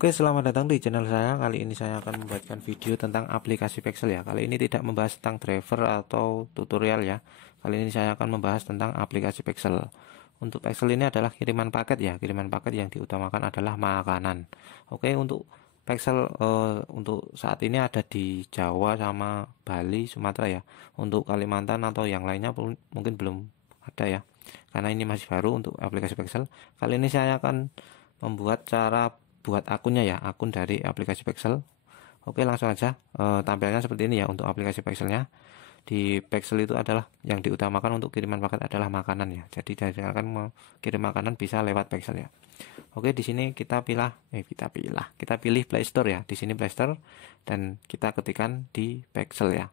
Oke, selamat datang di channel saya. Kali ini saya akan membuatkan video tentang aplikasi Pexel ya. Kali ini tidak membahas tentang driver atau tutorial ya. Kali ini saya akan membahas tentang aplikasi Pexel. Untuk Pexel ini adalah kiriman paket ya. Kiriman paket yang diutamakan adalah makanan. Oke, untuk Pexel untuk saat ini ada di Jawa sama Bali, Sumatera ya. Untuk Kalimantan atau yang lainnya mungkin belum ada ya. Karena ini masih baru untuk aplikasi Pexel. Kali ini saya akan membuat cara buat akunnya ya, akun dari aplikasi Pexel. Oke, langsung aja. Tampilannya seperti ini ya untuk aplikasi Pexelnya. Di Pexel itu adalah yang diutamakan untuk kiriman paket adalah makanan ya. Jadi akan mau kirim makanan bisa lewat Pexel ya. Oke, di sini kita pilih Play Store ya. Di sini Play Store dan kita ketikkan di Pexel ya.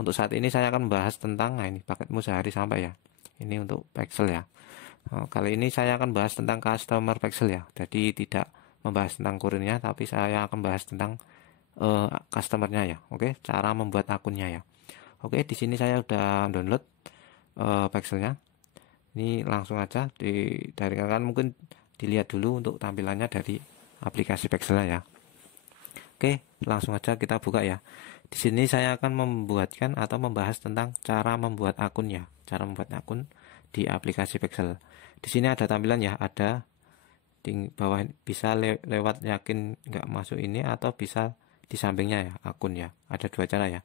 Untuk saat ini saya akan membahas tentang ini paketmu sehari sampai ya. Ini untuk Pexel ya. Kali ini saya akan bahas tentang customer Pexel ya. Jadi tidak membahas tentang kurirnya, tapi saya akan bahas tentang customernya ya. Oke, cara membuat akunnya ya. Oke, di sini saya udah download Pexelnya. Ini langsung aja dari kan mungkin dilihat dulu untuk tampilannya dari aplikasi Pexelnya ya. Oke, langsung aja kita buka ya. Di sini saya akan membuatkan atau membahas tentang cara membuat akunnya, cara membuat akun di aplikasi Pexel. Di sini ada tampilan ya, ada di bawah bisa lewat yakin nggak masuk ini atau bisa di sampingnya ya akun ya. Ada dua cara ya.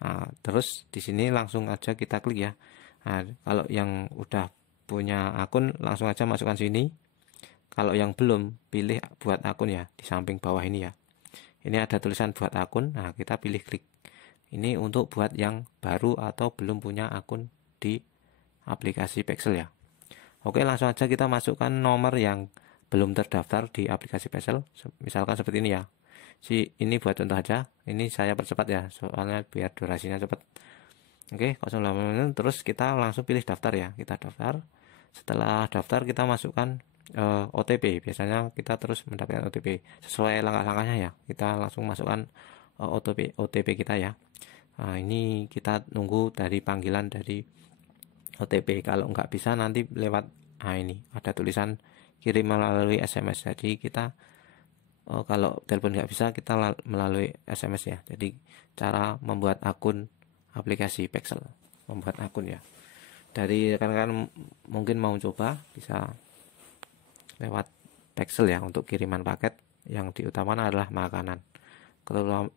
Nah, terus di sini langsung aja kita klik ya. Nah, kalau yang udah punya akun langsung aja masukkan sini. Kalau yang belum, pilih buat akun ya di samping bawah ini ya. Ini ada tulisan buat akun. Nah, kita pilih klik. Ini untuk buat yang baru atau belum punya akun di aplikasi Pexel ya. Oke, langsung aja kita masukkan nomor yang belum terdaftar di aplikasi Pexel, misalkan seperti ini ya. Ini buat contoh aja. Ini saya percepat ya, soalnya biar durasinya cepat. Oke, 08 terus kita langsung pilih daftar ya. Kita daftar. Setelah daftar kita masukkan OTP. Biasanya kita terus mendapatkan OTP sesuai langkah-langkahnya ya. Kita langsung masukkan OTP kita ya. Nah, ini kita nunggu dari panggilan dari OTP. Kalau nggak bisa nanti lewat ini ada tulisan kirim melalui SMS. Jadi kita kalau telepon nggak bisa kita melalui SMS ya. Jadi cara membuat akun aplikasi Pexel, membuat akun ya. Dari rekan-rekan mungkin mau coba bisa lewat Pexel ya untuk kiriman paket. Yang diutamakan adalah makanan,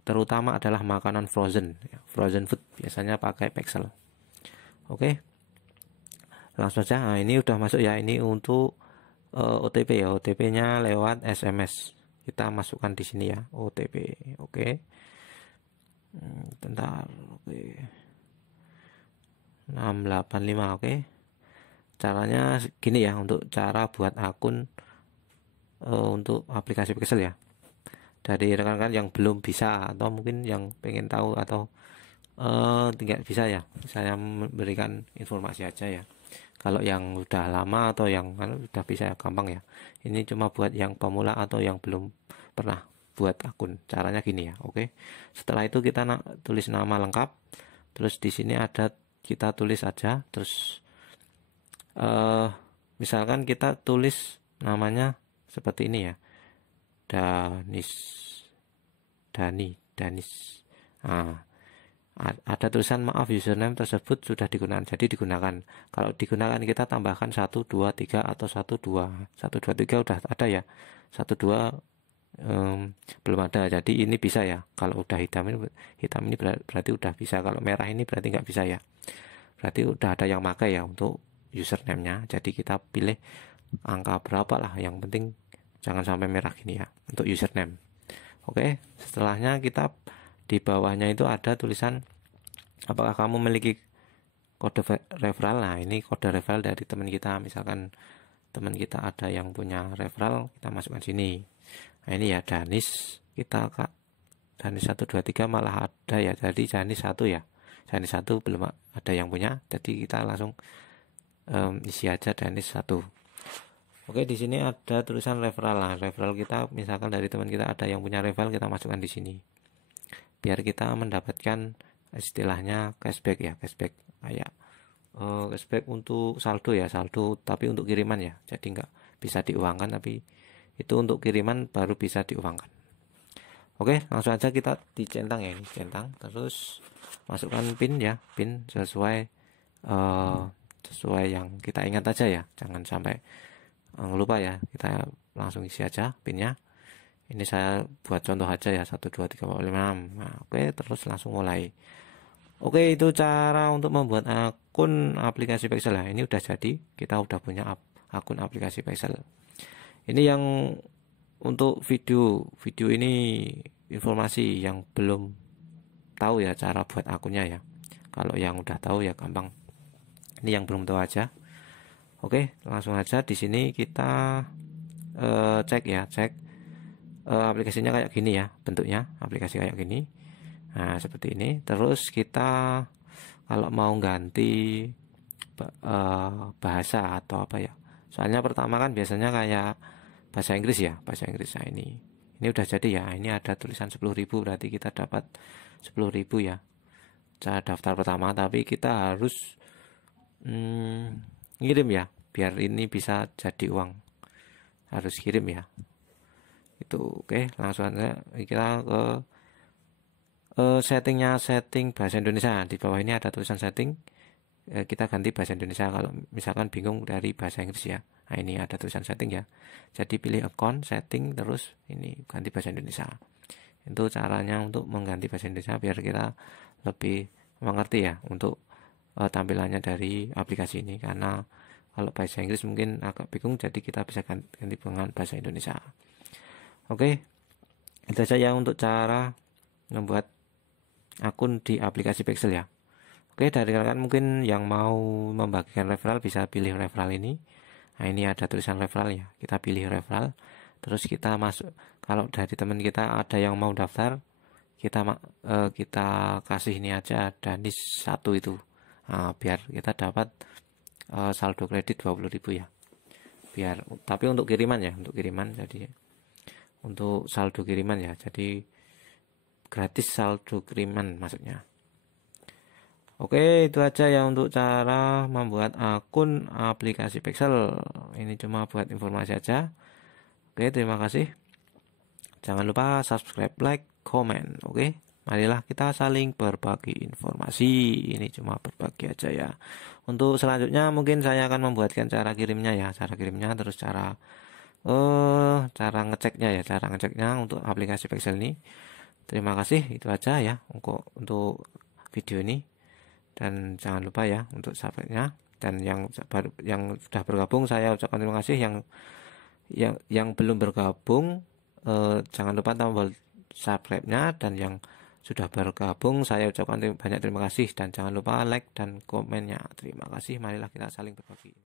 terutama adalah makanan frozen ya. Frozen food biasanya pakai Pexel. Oke, langsung saja. Nah, ini udah masuk ya. Ini untuk OTP ya. OTP-nya lewat SMS. Kita masukkan di sini ya, OTP. Oke. Bentar. Oke. 685. Oke. Caranya gini ya untuk cara buat akun untuk aplikasi Pexel ya. Dari rekan-rekan yang belum bisa atau mungkin yang pengen tahu atau tidak bisa ya, saya memberikan informasi aja ya. Kalau yang udah lama atau yang udah bisa gampang ya. Ini cuma buat yang pemula atau yang belum pernah buat akun. Caranya gini ya. Oke. Setelah itu kita tulis nama lengkap. Terus di sini ada kita tulis aja. Terus misalkan kita tulis namanya seperti ini ya. Danis. Nah, ada tulisan maaf username tersebut sudah digunakan, jadi digunakan. Kalau digunakan kita tambahkan 1 2 3 atau 1 2 3 udah ada ya. 1 2 belum ada, jadi ini bisa ya. Kalau udah hitam ini berarti udah bisa. Kalau merah ini berarti nggak bisa ya, berarti udah ada yang pakai ya untuk username-nya. Jadi kita pilih angka berapa lah, yang penting jangan sampai merah gini ya untuk username. Oke, setelahnya kita di bawahnya itu ada tulisan apakah kamu memiliki kode referral. Nah, ini kode referral dari teman kita. Misalkan teman kita ada yang punya referral, kita masukkan sini. Nah, ini ya Danis, kita Danis 1 2 3 malah ada ya. Jadi Danis 1 ya. Danis 1 belum ada yang punya. Jadi kita langsung isi aja Danis 1. Oke, di sini ada tulisan referral. Nah, referral kita misalkan dari teman kita ada yang punya referral, kita masukkan di sini. Biar kita mendapatkan istilahnya cashback ya, cashback kayak cashback untuk saldo ya, saldo tapi untuk kiriman ya. Jadi nggak bisa diuangkan tapi itu untuk kiriman baru bisa diuangkan. Oke, langsung aja kita dicentang ya, ini centang, terus masukkan pin ya, pin sesuai yang kita ingat aja ya, jangan sampai lupa ya. Kita langsung isi aja pinnya. Ini saya buat contoh aja ya, 1 2 3 4 5 6. Nah, oke, terus langsung mulai. Oke, itu cara untuk membuat akun aplikasi Pexel ya. Ini udah jadi, kita udah punya akun aplikasi Pexel. Ini yang untuk video ini informasi yang belum tahu ya cara buat akunnya ya. Kalau yang udah tahu ya gampang. Ini yang belum tahu aja. Oke, langsung aja di sini kita cek ya, aplikasinya kayak gini ya, bentuknya aplikasi kayak gini. Nah, seperti ini. Terus kita kalau mau ganti bahasa atau apa ya. Soalnya pertama kan biasanya kayak bahasa Inggris ya, bahasa Inggris. Nah, ini udah jadi ya. Ini ada tulisan 10.000, berarti kita dapat 10.000 ya. Cara daftar pertama, tapi kita harus ngirim ya, biar ini bisa jadi uang. Harus kirim ya. Itu oke, langsung aja kita ke setting bahasa Indonesia. Di bawah ini ada tulisan setting, kita ganti bahasa Indonesia kalau misalkan bingung dari bahasa Inggris ya. Nah, ini ada tulisan setting ya, jadi pilih account, setting, terus ini ganti bahasa Indonesia. Itu caranya untuk mengganti bahasa Indonesia biar kita lebih mengerti ya untuk tampilannya dari aplikasi ini, karena kalau bahasa Inggris mungkin agak bingung, jadi kita bisa ganti dengan bahasa Indonesia. Oke, itu saja untuk cara membuat akun di aplikasi Pexel ya. Oke, dari kalian mungkin yang mau membagikan referral bisa pilih referral ini. Nah, ini ada tulisan referral ya, kita pilih referral, terus kita masuk. Kalau dari teman kita ada yang mau daftar, kita kasih ini aja, Danis 1 itu. Nah, biar kita dapat saldo kredit 20.000 ya. Tapi untuk kiriman ya, jadi untuk saldo kiriman ya, jadi gratis saldo kiriman maksudnya. Oke, itu aja ya untuk cara membuat akun aplikasi Pexel. Ini cuma buat informasi aja. Oke, terima kasih. Jangan lupa subscribe, like, komen. Oke, marilah kita saling berbagi informasi. Ini cuma berbagi aja ya. Untuk selanjutnya mungkin saya akan membuatkan cara kirimnya ya, terus cara ngeceknya untuk aplikasi Pexel ini. Terima kasih, itu aja ya untuk video ini, dan jangan lupa ya untuk subscribe-nya, dan yang sudah bergabung saya ucapkan terima kasih. Yang belum bergabung jangan lupa tombol subscribe-nya, dan yang sudah bergabung saya ucapkan banyak terima kasih, dan jangan lupa like dan komennya. Terima kasih, marilah kita saling berbagi.